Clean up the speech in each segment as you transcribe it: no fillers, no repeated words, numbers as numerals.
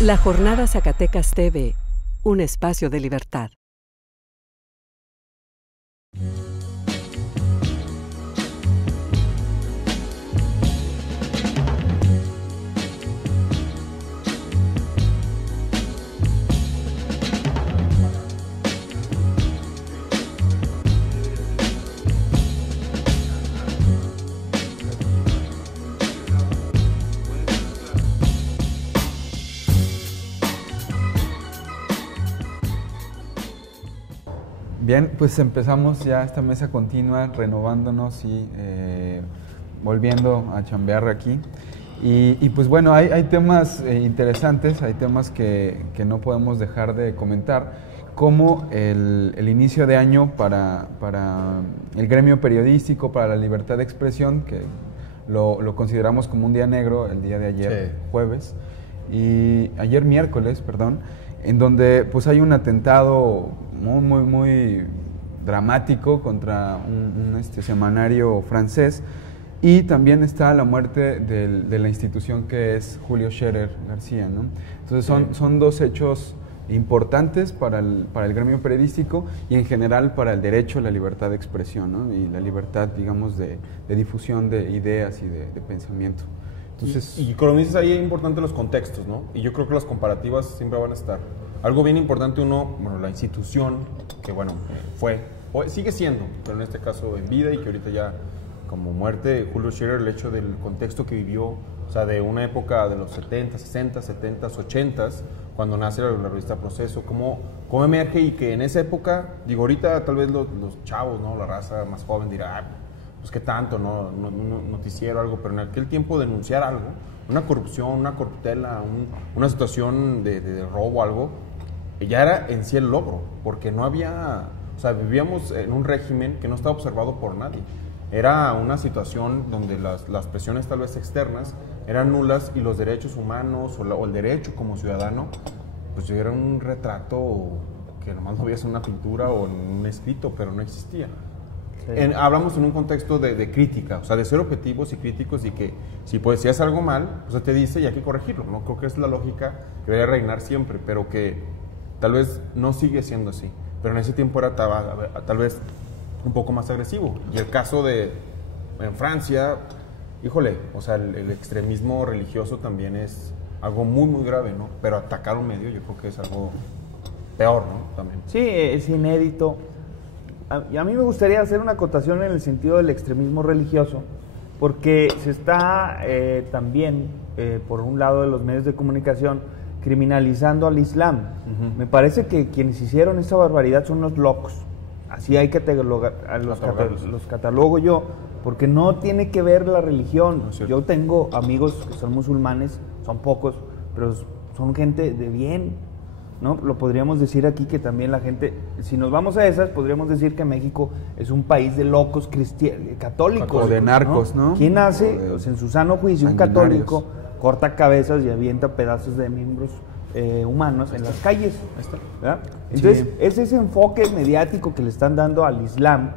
La Jornada Zacatecas TV, un espacio de libertad. Bien, pues empezamos ya esta mesa continua, renovándonos y volviendo a chambear aquí. Y pues bueno, hay temas interesantes, hay temas que no podemos dejar de comentar, como el inicio de año para el gremio periodístico, para la libertad de expresión, que lo consideramos como un día negro, el día de ayer, sí, jueves, y ayer miércoles, perdón, en donde pues hay un atentado muy dramático contra un semanario francés, y también está la muerte de la institución que es Julio Scherer García, ¿no? Entonces son dos hechos importantes para el gremio periodístico y en general para el derecho a la libertad de expresión, ¿no? Y la libertad, digamos, de difusión de ideas y de pensamiento. Entonces, y como dices ahí, es importante los contextos, ¿no? Y yo creo que las comparativas siempre van a estar. Algo bien importante, la institución, que sigue siendo, pero en este caso en vida y que ahorita ya como muerte, Julio Scherer, el hecho del contexto que vivió, o sea, de una época de los 70, 60, 70, 80, cuando nace la revista Proceso, cómo emerge, y que en esa época, digo, ahorita tal vez los chavos, ¿no? La raza más joven dirá, pues qué tanto, no noticiero, algo, pero en aquel tiempo denunciar algo, una corrupción, una corruptela, una situación de robo, algo, ya era en sí el logro, porque no había, o sea, vivíamos en un régimen que no estaba observado por nadie. Era una situación donde las presiones tal vez externas eran nulas y los derechos humanos o el derecho como ciudadano, pues era un retrato que nomás lo veías en una pintura o en un escrito, pero no existía. Sí. Hablamos en un contexto de crítica, o sea, de ser objetivos y críticos, y que si haces algo mal, pues te dice y hay que corregirlo, ¿no? Creo que es la lógica que debe reinar siempre, pero que tal vez no sigue siendo así. Pero en ese tiempo era tal vez un poco más agresivo. Y el caso en Francia, híjole, o sea, el extremismo religioso también es algo muy grave, ¿no? Pero atacar un medio yo creo que es algo peor, ¿no? También. Sí, es inédito. Y a mí me gustaría hacer una acotación en el sentido del extremismo religioso, porque se está también, por un lado de los medios de comunicación, criminalizando al Islam. Uh-huh. Me parece que quienes hicieron esa barbaridad son los locos. Así hay que los catalogo yo, porque no tiene que ver la religión. No, yo tengo amigos que son musulmanes, son pocos, pero son gente de bien, ¿no? Lo podríamos decir aquí que también la gente, si nos vamos a esas, podríamos decir que México es un país de locos católicos. O de narcos, ¿no? ¿Quién hace, en su sano juicio, un católico corta cabezas y avienta pedazos de miembros humanos en las calles? ¿Verdad? Entonces, sí, es ese enfoque mediático que le están dando al Islam.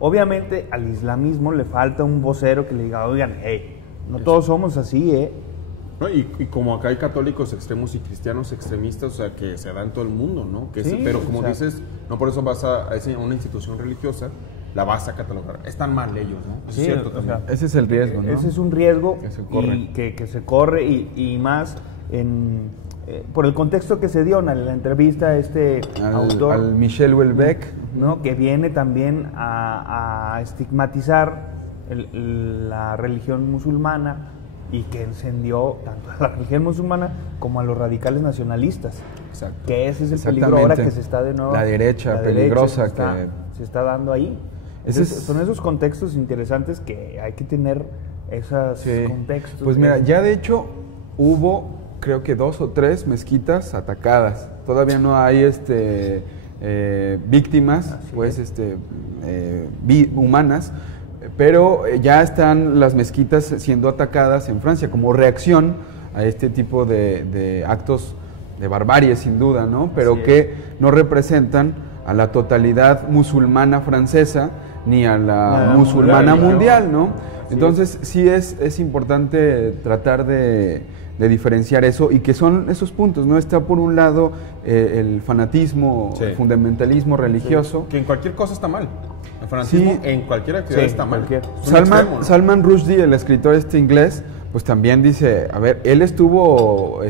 Obviamente, al islamismo le falta un vocero que le diga, oigan, no todos somos así, ¿no? Y como acá hay católicos extremos y cristianos extremistas, o sea, que se da en todo el mundo, ¿no? Sí, pero como dices, no por eso vas a una institución religiosa, la vas a catalogar. Están mal ellos, ¿no? Sí, es cierto también. Ese es el riesgo, ¿no? Ese es un riesgo que se corre y más por el contexto que se dio en la entrevista a autor, al Michel Houellebecq, ¿no? Que viene también a estigmatizar la religión musulmana, y que encendió tanto a la religión musulmana como a los radicales nacionalistas. Exacto. Que ese es el peligro ahora que se está de nuevo. La derecha peligrosa se está dando ahí. Son esos contextos interesantes que hay que tener esos contextos. Pues mira, ya de hecho hubo, creo que 2 o 3 mezquitas atacadas. Todavía no hay víctimas, humanas, pero ya están las mezquitas siendo atacadas en Francia como reacción a este tipo de actos de barbarie, sin duda, ¿no? Pero que no representan a la totalidad musulmana francesa ni a la musulmana mundial, ¿no? Entonces sí es importante tratar de diferenciar eso y que son esos puntos, ¿no? Está por un lado el fanatismo, el fundamentalismo religioso. Que en cualquier cosa está mal. El fanatismo en cualquier actividad está mal. Salman Rushdie, el escritor inglés, pues también dice, a ver, él estuvo,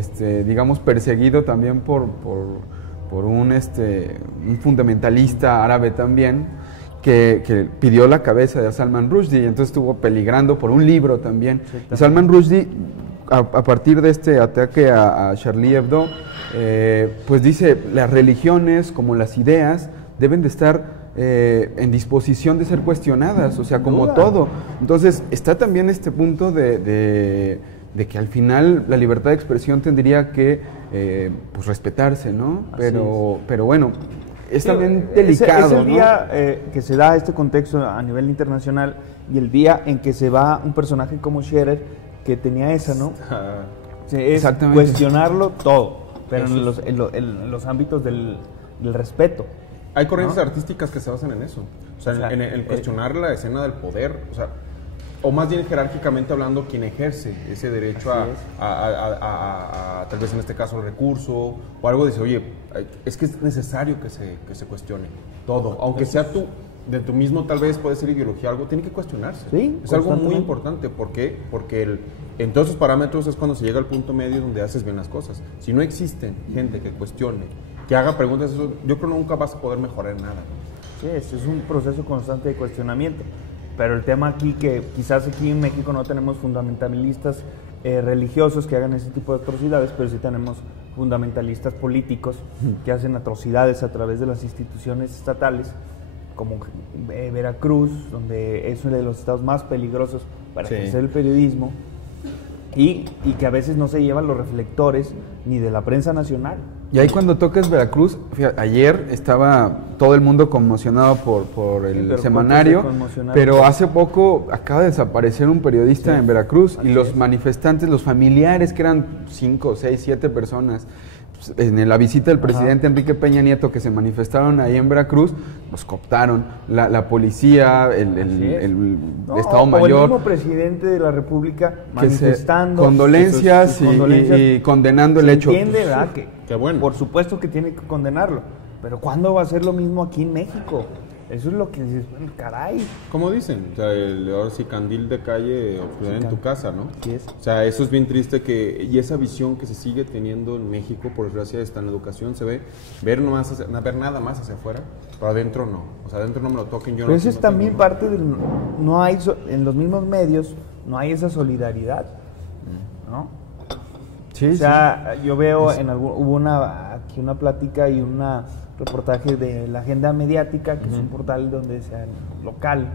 digamos, perseguido también por un fundamentalista árabe también, que pidió la cabeza de Salman Rushdie, y entonces estuvo peligrando por un libro también. Y Salman Rushdie, a partir de este ataque a Charlie Hebdo, pues dice, las religiones como las ideas deben de estar en disposición de ser cuestionadas, o sea, como todo. Entonces, está también este punto de que al final la libertad de expresión tendría que pues respetarse, ¿no? Pero bueno, es también delicado, es el día que se da este contexto a nivel internacional y el día en que se va un personaje como Scherer, que tenía esa, ¿no? Es cuestionarlo todo, pero en los ámbitos del respeto. Hay corrientes artísticas que se basan en eso, o sea, en cuestionar la escena del poder, o más bien jerárquicamente hablando, quien ejerce ese derecho a tal vez en este caso el recurso, o algo dice, oye, es que es necesario que se cuestione todo, aunque sea de tu mismo, tal vez puede ser ideología, algo tiene que cuestionarse. Sí, es algo muy importante. ¿Por qué? Porque en todos esos parámetros es cuando se llega al punto medio donde haces bien las cosas. Si no existen gente que cuestione, que haga preguntas, eso, yo creo que nunca vas a poder mejorar nada. Sí, es un proceso constante de cuestionamiento. Pero el tema aquí, que quizás aquí en México no tenemos fundamentalistas religiosos que hagan ese tipo de atrocidades, pero sí tenemos fundamentalistas políticos que hacen atrocidades a través de las instituciones estatales, como Veracruz, donde es uno de los estados más peligrosos para ejercer el periodismo, y que a veces no se llevan los reflectores ni de la prensa nacional. Y ahí cuando tocas Veracruz, fíjate, ayer estaba todo el mundo conmocionado por el semanario, pero hace poco acaba de desaparecer un periodista en Veracruz, y los manifestantes, los familiares, que eran 5, 6, 7 personas, en la visita del presidente Enrique Peña Nieto, que se manifestaron ahí en Veracruz, los cooptaron, la policía, el Estado Mayor. O el mismo presidente de la República manifestando. Condolencias y condenando el hecho. Entiende, ¿verdad? Qué bueno. Por supuesto que tiene que condenarlo, pero ¿cuándo va a ser lo mismo aquí en México? Eso es lo que dices, bueno, caray. ¿Cómo dicen? O sea, ahora sí, candil de calle, obscuridad en tu casa, ¿no? Sí es. O sea, eso es bien triste, y esa visión que se sigue teniendo en México, por desgracia, está en la educación, se ve, ver nada más hacia afuera, pero adentro no. O sea, adentro no me lo toquen, yo pero no. Eso es también parte del, no hay, en los mismos medios, no hay esa solidaridad, ¿no? Sí, o sea, yo veo hubo aquí una plática y una reportaje de La Agenda Mediática, que es un portal donde sea local,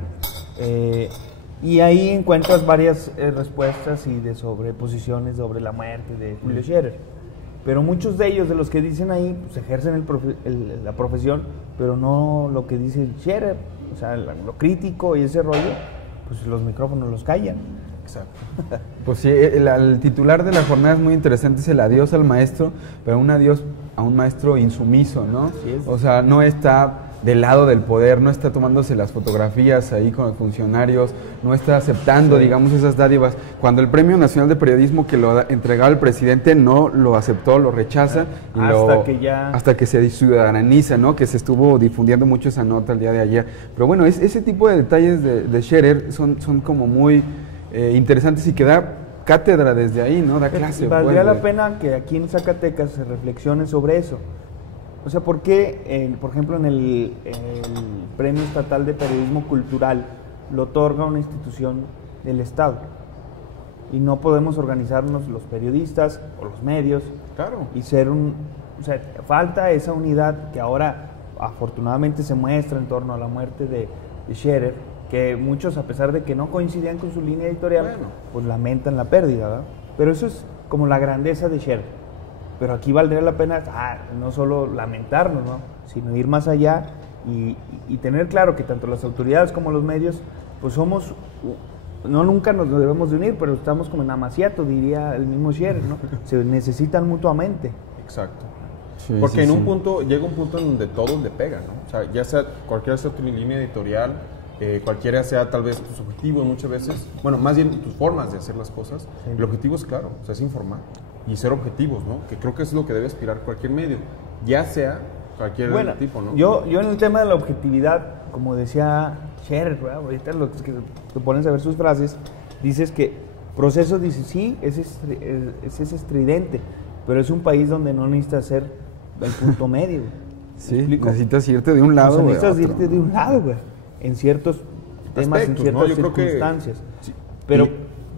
y ahí encuentras varias respuestas y sobre posiciones sobre la muerte de Julio Scherer, pero muchos de ellos, de los que dicen ahí, pues ejercen la profesión, pero no lo que dice Scherer, o sea, lo crítico y ese rollo, pues los micrófonos los callan. Exacto. Pues sí, el titular de la jornada es muy interesante, es el adiós al maestro, pero un adiós a un maestro insumiso, ¿no? O sea, no está del lado del poder, no está tomándose las fotografías ahí con los funcionarios, no está aceptando, digamos, esas dádivas. Cuando el Premio Nacional de Periodismo que lo entregaba el presidente no lo aceptó, lo rechaza, hasta que se ciudadaniza, ¿no? Que se estuvo difundiendo mucho esa nota el día de ayer. Pero bueno, ese tipo de detalles de Scherer son como muy interesantes, y que da cátedra desde ahí, ¿no? Da clase. Valdría la pena que aquí en Zacatecas se reflexione sobre eso. O sea, ¿por qué, por ejemplo, en el Premio Estatal de Periodismo Cultural lo otorga una institución del Estado? Y no podemos organizarnos los periodistas o los medios, claro, y ser o sea, falta esa unidad que ahora afortunadamente se muestra en torno a la muerte de Scherer, que muchos, a pesar de que no coincidían con su línea editorial, pues lamentan la pérdida, ¿verdad? Pero eso es como la grandeza de Scherer. Pero aquí valdría la pena no solo lamentarnos, ¿no? Sino ir más allá y tener claro que tanto las autoridades como los medios, pues somos, nunca nos debemos de unir, pero estamos como en amaciato, diría el mismo Scherer, ¿no? Se necesitan mutuamente. Exacto. Sí, porque llega un punto en donde todos le pegan, ¿no? O sea, ya sea cualquiera sea tu línea editorial, cualquiera sea tal vez tus objetivos muchas veces, bueno, más bien tus formas de hacer las cosas, el objetivo es claro, o sea, es informar y ser objetivos, ¿no? Que creo que es lo que debe aspirar cualquier medio, ya sea cualquier tipo, ¿no? Yo en el tema de la objetividad, como decía Scherer, ¿verdad? Ahorita lo que te pones a ver sus frases, dices que Proceso dice, sí, es estridente, pero es un país donde no necesitas ser el punto medio. Sí, necesitas irte de un lado, güey. Necesitas irte de un lado, güey, en ciertos temas, aspectos, en ciertas ¿no? circunstancias. Sí. Pero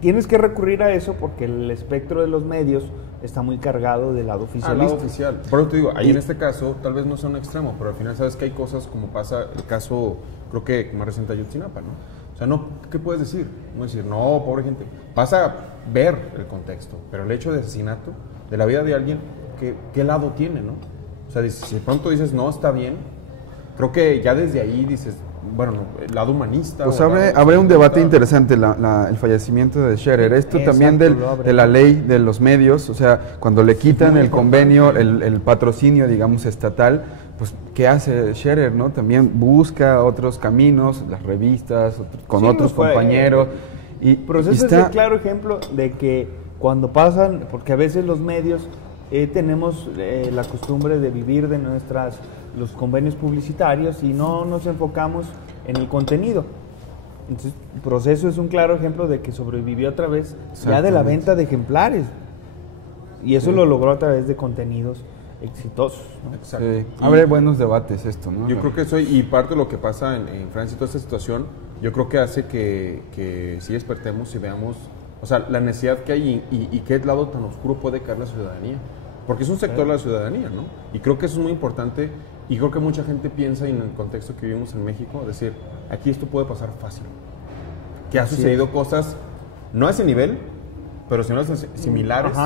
tienes que recurrir a eso porque el espectro de los medios está muy cargado del lado oficialista. Al lado oficial. Por eso te digo, ahí en este caso tal vez no sea un extremo, pero al final sabes que hay cosas como pasa el caso, creo que más reciente Ayotzinapa, ¿no? O sea, no, ¿qué puedes decir? No decir, no, pobre gente. Vas a ver el contexto, pero el hecho de asesinato de la vida de alguien, ¿qué lado tiene, no? O sea, si de pronto dices, no, está bien, creo que ya desde ahí dices, bueno, el lado humanista. Pues abre un debate interesante el fallecimiento de Scherer. Esto también de la ley de los medios, o sea, cuando le quitan el convenio, el patrocinio, digamos, estatal, pues, ¿qué hace Scherer, no? También busca otros caminos, las revistas, con otros compañeros. Proceso es el claro ejemplo de que cuando pasan, porque a veces los medios tenemos la costumbre de vivir de los convenios publicitarios y no nos enfocamos en el contenido. Entonces, Proceso es un claro ejemplo de que sobrevivió otra vez ya de la venta de ejemplares. Y eso lo logró a través de contenidos exitosos, ¿no? Exacto. Sí. Abre buenos debates esto, ¿no? Yo creo que eso, y parte de lo que pasa en Francia y toda esta situación, yo creo que hace que sí despertemos y veamos, o sea, la necesidad que hay y qué lado tan oscuro puede caer la ciudadanía. Porque es un sector de la ciudadanía, ¿no? Y creo que eso es muy importante y creo que mucha gente piensa en el contexto que vivimos en México, decir, aquí esto puede pasar fácil. Que ha sucedido cosas, no a ese nivel, pero similares,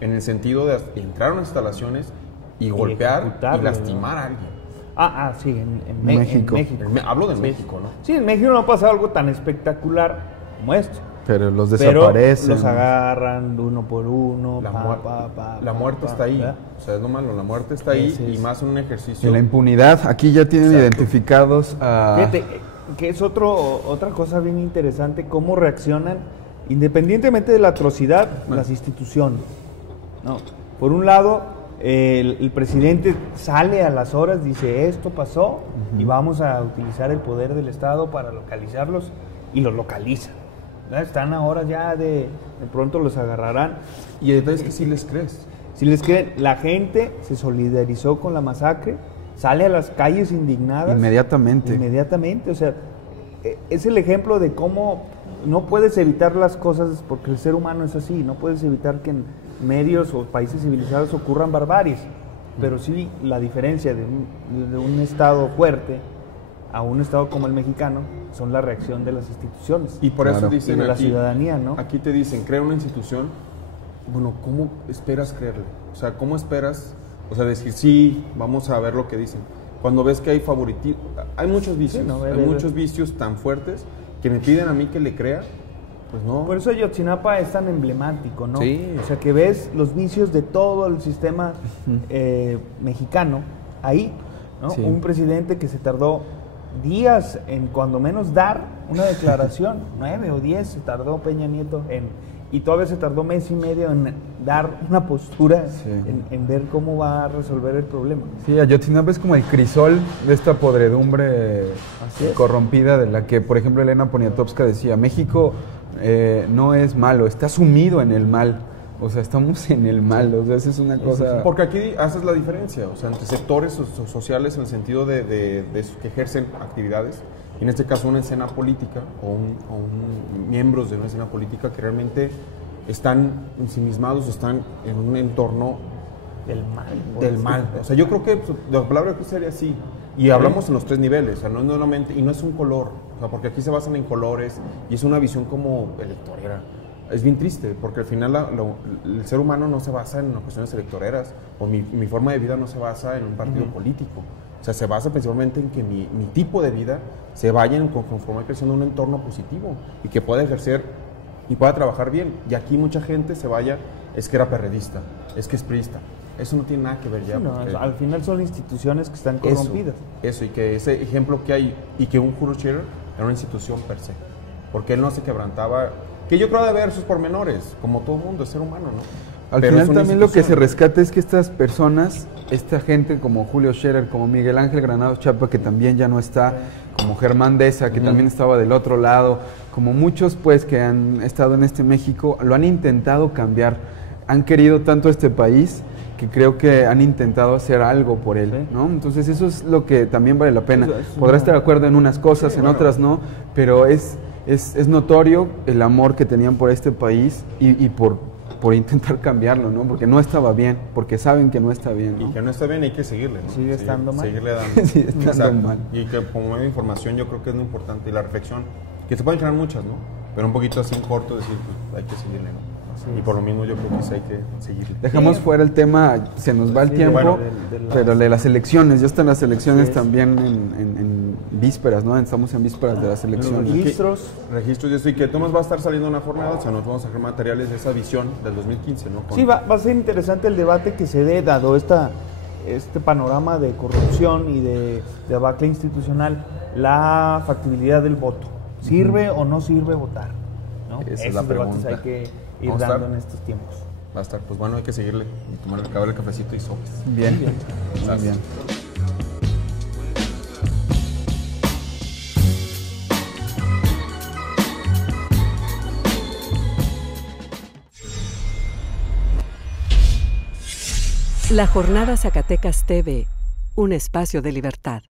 en el sentido de entrar a unas instalaciones y golpear y lastimar a alguien. Sí, en México. Hablo de México, ¿no? Sí, en México no ha pasado algo tan espectacular como esto. Pero los desaparecen. Pero los agarran uno por uno. La muerte está ahí. ¿Verdad? O sea, es lo malo. La muerte está ahí y más en un ejercicio. Y la impunidad. Aquí ya tienen identificados a... Fíjate, que es otra cosa bien interesante, cómo reaccionan, independientemente de la atrocidad, las instituciones. No. Por un lado, el presidente sale a las horas, dice, esto pasó y vamos a utilizar el poder del Estado para localizarlos, y los localizan. Están ahora ya de pronto los agarrarán. Y el detalle es que sí les crees. Si les creen, la gente se solidarizó con la masacre, sale a las calles indignada. Inmediatamente, o sea, es el ejemplo de cómo no puedes evitar las cosas, porque el ser humano es así, no puedes evitar que en medios o países civilizados ocurran barbaries, pero sí la diferencia de un Estado fuerte a un Estado como el mexicano son la reacción de las instituciones. Y por eso dicen y de la aquí, ciudadanía, ¿no? Aquí te dicen, crea una institución, bueno, ¿cómo esperas creerle? O sea, ¿cómo esperas, decir, sí, vamos a ver lo que dicen? Cuando ves que hay favoritismo, hay muchos vicios, muchos vicios tan fuertes que me piden a mí que le crea, pues no. Por eso Ayotzinapa es tan emblemático, ¿no? Sí. O sea, que ves los vicios de todo el sistema mexicano ahí, ¿no? Sí. Un presidente que se tardó días en cuando menos dar una declaración, 9 o 10 se tardó Peña Nieto y todavía se tardó mes y medio en dar una postura, en ver cómo va a resolver el problema. Sí, Ayotzinapa es como el crisol de esta podredumbre corrompida de la que, por ejemplo, Elena Poniatowska decía, México no es malo, está sumido en el mal. O sea, estamos en el mal, o sea, esa es una cosa... Porque aquí haces la diferencia, o sea, entre sectores sociales en el sentido de que ejercen actividades, y en este caso una escena política o miembros de una escena política que realmente están ensimismados, están en un entorno del mal. O sea, yo creo que la palabra aquí sería así. Y hablamos en los 3 niveles, o sea, no solamente, y no es un color, o sea, porque aquí se basan en colores y es una visión como electorera. Es bien triste, porque al final el ser humano no se basa en cuestiones electoreras, o mi forma de vida no se basa en un partido político. O sea, se basa principalmente en que mi tipo de vida se vaya conforme creciendo en un entorno positivo y que pueda ejercer y pueda trabajar bien. Y aquí mucha gente se vaya, es que era perredista, es que es priista. Eso no tiene nada que ver ya. Sí, no, al final son instituciones que están corrompidas. Eso, y que ese ejemplo que hay, y que un Scherer era una institución per se, porque él no se quebrantaba, que yo creo de ver sus pormenores, como todo mundo, es ser humano, ¿no? Al Pero final es una también lo que se institución. rescata es que estas personas, esta gente como Julio Scherer, como Miguel Ángel Granados Chapa, que también ya no está, como Germán Deza, que también estaba del otro lado, como muchos pues que han estado en este México, lo han intentado cambiar, han querido tanto este país que creo que han intentado hacer algo por él, Sí. ¿no? Entonces eso es lo que también vale la pena. Eso es Podrá una- estar de acuerdo en unas cosas, Sí, en bueno. otras no, pero es notorio el amor que tenían por este país y por intentar cambiarlo, ¿no? Porque no estaba bien, porque saben que no está bien, Y ¿no? que no está bien, hay que seguirle, ¿no? Sigue estando mal. Seguirle dando. Sigue estando Exacto. mal. Y que como medio de información yo creo que es lo importante, y la reflexión, que se pueden crear muchas, ¿no? Pero un poquito así en corto decir, pues hay que seguirle, ¿no? Y por lo mismo yo creo que sí hay que seguirle. Dejamos Sí. fuera el tema, se nos va el Sí, tiempo, bueno, pero de las elecciones, ya están las elecciones Así es. también en vísperas, ¿no? Estamos en vísperas de las elecciones. Registros. Registros y eso, y que Tomás va a estar saliendo una jornada, o sea, nos vamos a sacar materiales de esa visión del 2015, ¿no? Con- Sí, va a ser interesante el debate que se dé, dado este panorama de corrupción y de debacle institucional, la factibilidad del voto. ¿Sirve o no sirve votar? ¿No? Esa es Esos la debates pregunta. hay que ir Vamos a dando estar. en estos tiempos. Va a estar, pues bueno, hay que seguirle y tomar acabar el cafecito y sopes. Bien, muy Gracias. bien. La Jornada Zacatecas TV, un espacio de libertad.